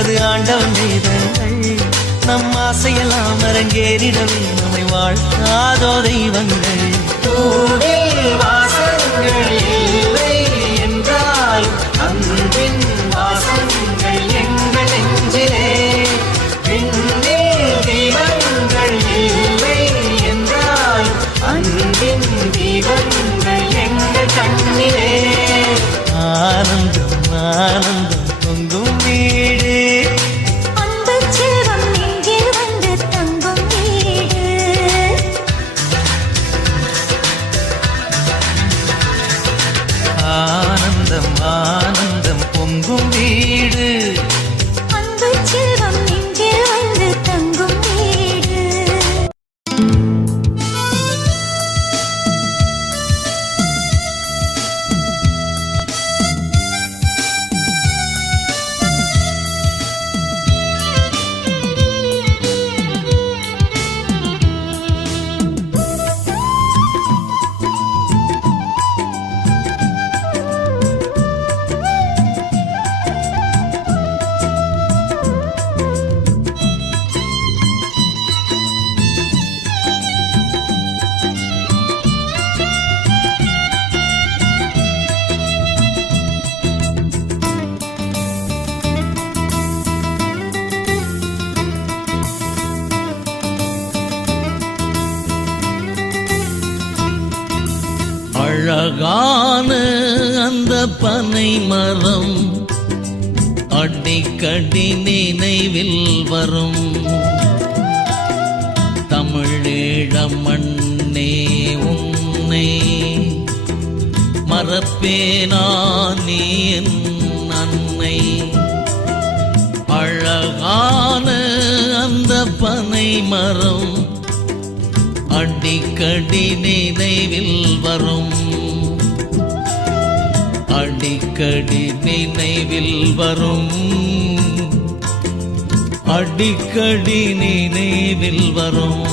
அது ஆண்டவன் வேதங்கள். நம் ஆசையெல்லாம் அரங்கேறிடவே நம்மை வாழ்த்தாதோ தெய்வங்கள். வாசங்கள் இல்லை என்றால் அன்பின் வாசங்கள் எங்கள் நெஞ்சிலே. தீபங்கள் இல்லை என்றால் அன்பின் தீபங்கள் எங்கள் கண்ணிலே. ஆனந்தம் ஆனந்தம் பொங்கும் வீடு, அன்பு செல்வம் இங்கே வந்து தங்கும் வீடு. ஆனந்தம் ஆனந்தம் பொங்கும் வீடு, அன்பு செல்வம் இங்கே வந்து தங்கும் வீடு. அழகான அந்த பனை மரம் அடிக்கடி நினைவில் வரும். தமிழீழ மண்ணே உன்னை மறப்பேனா நீ என் அன்னை. அழகான அந்த பனை மரம் அடிக்கடி நினைவில் வரும். அடிக்கடி நினைவில் வரும். அடிக்கடி நினைவில் வரும்.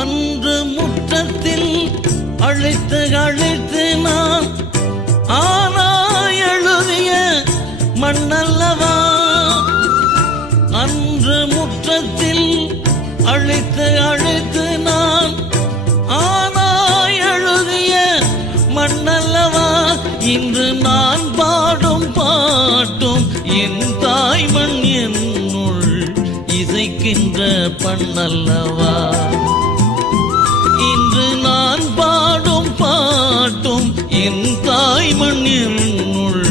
அன்று முற்றத்தில் அழைத்து அழைத்து நான் ஆனா எழுதிய மண்ணல்லவா. அன்று முற்றத்தில் அழைத்து அழைத்து நான் ஆனா எழுதிய மண்ணல்லவா. இன்று நான் பாடும் பாட்டும் என் தாய்மண் என்னுள் இசைக்கின்ற பண்ணல்லவா. இன்று நான் பாடும் பாட்டும் என் தாய்மண் என்னுள்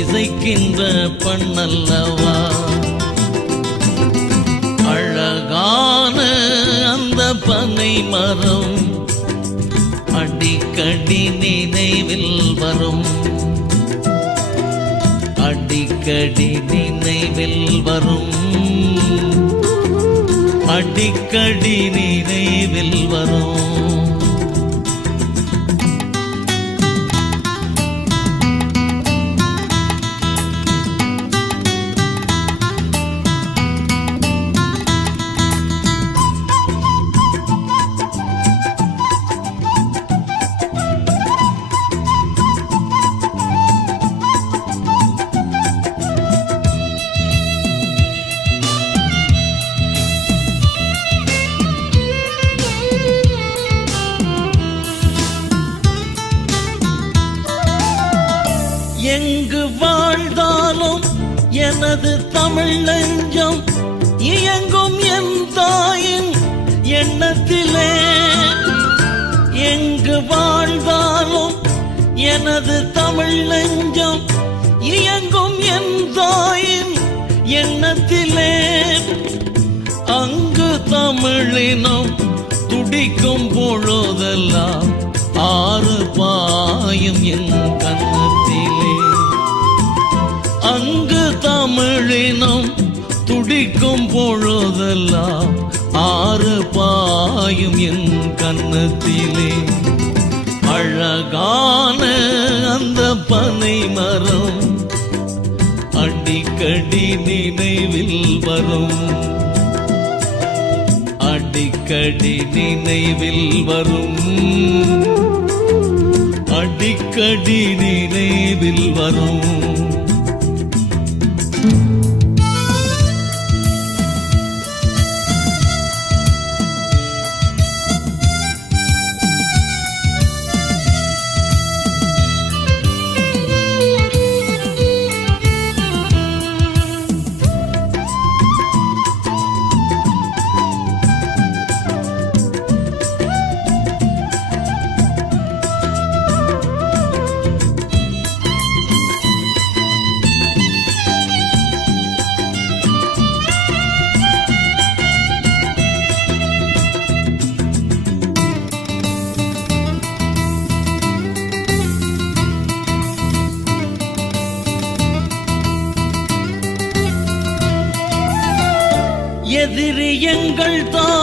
இசைக்கின்ற பண்ணல்லவா. அழகான அந்த பனை மரம் அடிக்கடி நினைவில் வரும். அடிக்கடி நினைவில் வரும். அடிக்கடி நினைவில் வரும். எங்கு வாழ்ந்தாலும் எனது தமிழ் நெஞ்சம் இயங்கும் என் தாயின் எண்ணத்திலே. எங்கு வாழ்ந்தாலும் எனது தமிழ் நெஞ்சம் இயங்கும் என் தாயின் எண்ணத்திலே. தமிழினம் துடிக்கும் பொழுதெல்லாம் ஆறு பாயும் என் கன்னத்திலே. அங்கு தமிழினம் துடிக்கும் பொழுதெல்லாம் ஆறு பாயும் என் கன்னத்திலே. அழகான அந்த பனை மரம் அடிக்கடி நினைவில் வரும், அடிக்கடி நினைவில் வரும், அடிக்கடி நினைவில் வரும். எதிரி எங்கள் தான்